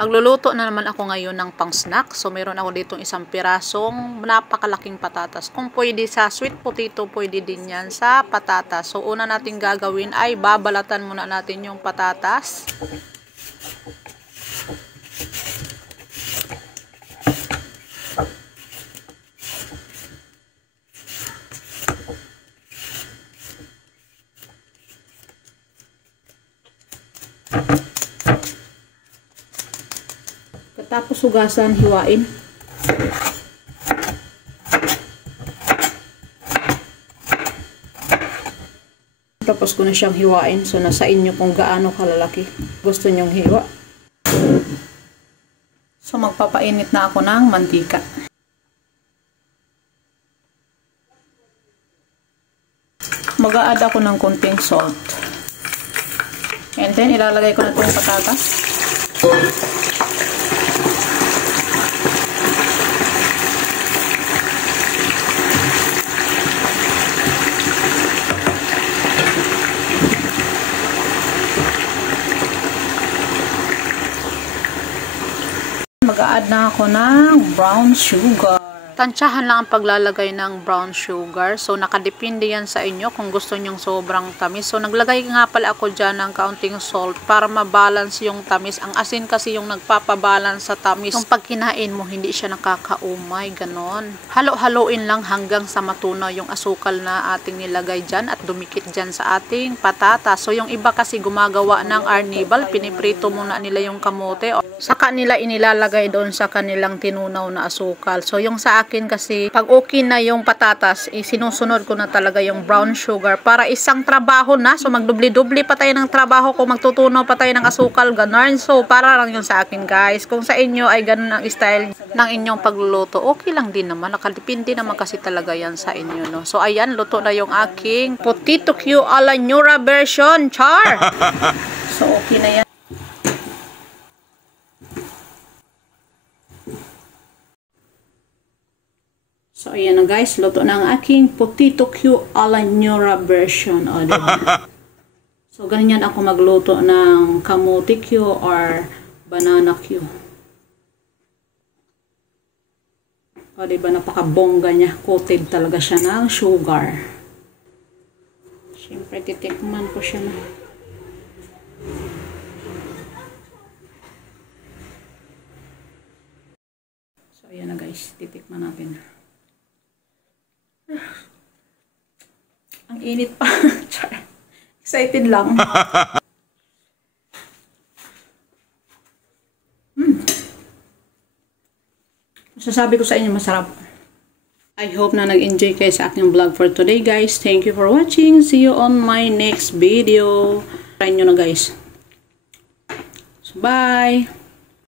Magluluto na naman ako ngayon ng pang-snack. So, meron ako ditong isang pirasong napakalaking patatas. Kung pwede sa sweet potato, pwede din yan sa patatas. So, una natin gagawin ay babalatan muna natin yung patatas. Tapos hugasan, hiwain. Tapos ko na siyang hiwain. So, nasa inyo kung gaano kalalaki gusto nyong hiwa. So, magpapainit na ako ng mantika. Mag-a-add ako ng konting salt. And then, ilalagay ko na itong patatas. Mag-a-add na ako ng brown sugar. Tansyahan lang ang paglalagay ng brown sugar. So, nakadepende yan sa inyo kung gusto nyong sobrang tamis. So, naglagay nga pala ako dyan ng kaunting salt para mabalance yung tamis. Ang asin kasi yung nagpapabalance sa tamis. Kung pag kinain mo, hindi siya nakakaumay. Ganon. Halo-haloin lang hanggang sa matunaw yung asukal na ating nilagay dyan at dumikit dyan sa ating patata. So, yung iba kasi gumagawa ng arnibal. Piniprito muna nila yung kamote. Saka nila inilalagay doon sa kanilang tinunaw na asukal. So, yung sa akin kasi, pag okay na yung patatas, sinusunod ko na talaga yung brown sugar para isang trabaho na. So, magdubli-dubli pa tayo ng trabaho kung magtutunaw pa tayo ng asukal, ganun. So, para lang yun sa akin, guys. Kung sa inyo ay ganun ang style ng inyong pagluluto, okay lang din naman. Nakadepende naman kasi talaga yan sa inyo, no? So, ayan, luto na yung aking potato Q a la Nura version, char! So, okay na yan. So, ayan na guys, luto na ang aking potato Q a la Nura version. O, diba? So, ganyan ako magluto ng kamote Q or banana Q. O, diba, napakabongga niya. Coated talaga siya ng sugar. Siyempre, titikman ko siya na. So, ayan na guys, titikman natin. Ang init pa. Excited lang. Sasabi ko sa inyo, masarap. I hope na nag-enjoy kayo sa aking vlog for today, guys. Thank you for watching. See you on my next video. Try nyo na, guys. So, bye!